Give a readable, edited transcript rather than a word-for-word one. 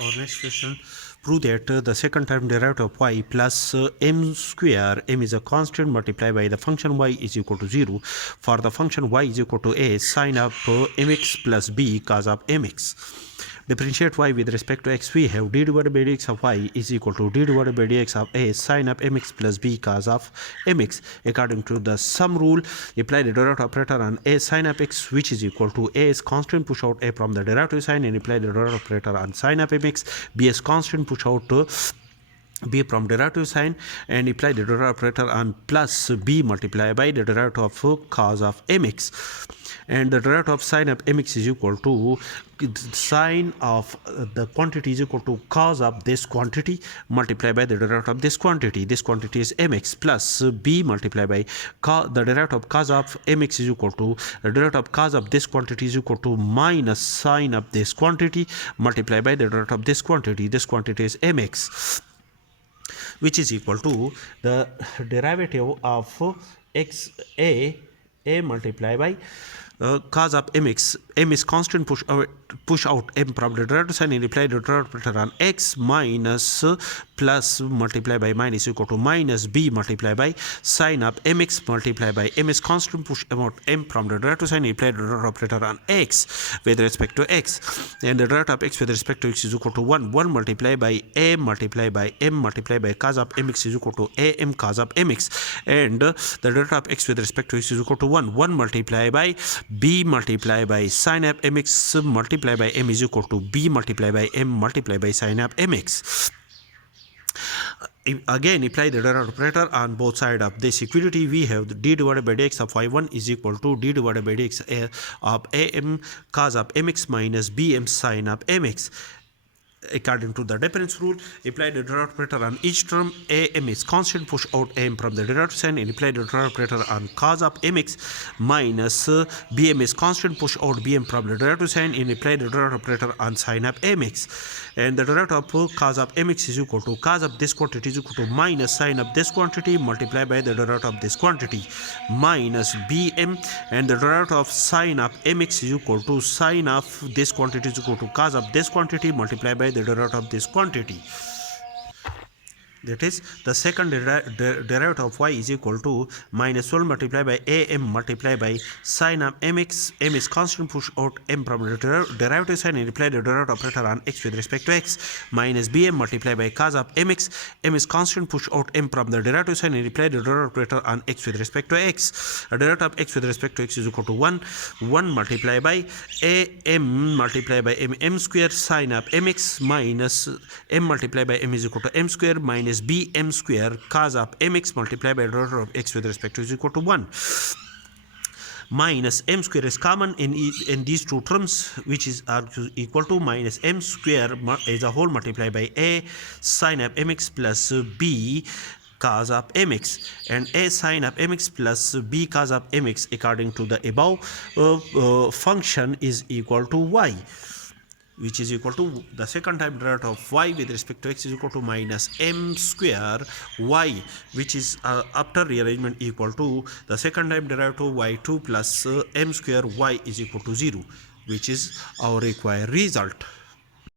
Our next question, prove that the second term derivative of y plus m square, m is a constant, multiplied by the function y is equal to 0 for the function y is equal to a sine of mx plus b cos of mx. Differentiate y with respect to x. We have d divided by dx of y is equal to d divided by dx of a sine of mx plus b cos of mx. According to the sum rule, apply the derivative operator on a sine of x, which is equal to a is constant, push out a from the derivative sign, and apply the derivative operator on sine of mx. B is constant, push out b from derivative sign, and apply the derivative operator on plus b multiplied by the derivative of cos of mx. And the derivative of sine of mx is equal to sine of the quantity is equal to cos of this quantity multiplied by the derivative of this quantity. This quantity is mx plus b multiplied by the derivative of cos of mx is equal to the derivative of cos of this quantity is equal to minus sine of this quantity multiplied by the derivative of this quantity. This quantity is mx, which is equal to the derivative of x a multiplied by cos of mx. M is constant, push out m from the derivative sign and apply the derivative operator on x minus plus multiplied by minus equal to minus b multiplied by sine of mx multiplied by m is constant, push out m from the derivative sign and apply the derivative operator on x with respect to x, and the derivative of x with respect to x is equal to 1 multiplied by a multiplied by m multiplied by cos of mx is equal to a m cos of mx, and the derivative of x with respect to x is equal to 1 multiplied by b multiplied by sine of mx multiplied by m is equal to b multiplied by m multiplied by sine of mx. Again, apply the derivative operator on both sides of this equality. We have d divided by dx of y1 is equal to d divided by dx of am cos of mx minus bm sine of mx. According to the difference rule, apply the derivative operator on each term. Am is constant, push out m from the derivative sign and apply the derivative operator on cos of mx minus bm is constant, push out bm from the derivative sign and apply the derivative operator on sine of mx. And the derivative of cos of mx is equal to cos of this quantity is equal to minus sine of this quantity multiplied by the derivative of this quantity minus bm, and the derivative of sine of mx is equal to sine of this quantity is equal to cos of this quantity multiplied by the derivative of this quantity. That is, the second derivative of y is equal to minus 12 multiplied by am multiplied by sine of mx. M is constant, push out m from the derivative sign and apply the derivative operator on x with respect to x minus bm multiplied by cos of mx. M is constant, push out m from the derivative sign and apply the derivative operator on x with respect to x. A derivative of x with respect to x is equal to 1 multiplied by am multiplied by m square sine of mx minus m multiplied by m is equal to m square minus bm square cos of mx multiplied by derivative of x with respect to is equal to 1 minus m square is common in these two terms, which is equal to minus m square as a whole multiplied by a sine of mx plus b cos of mx, and a sine of mx plus b cos of mx according to the above function is equal to y, which is equal to the second time derivative of y with respect to x is equal to minus m square y, which is after rearrangement equal to the second time derivative of y2 plus m square y is equal to 0, which is our required result.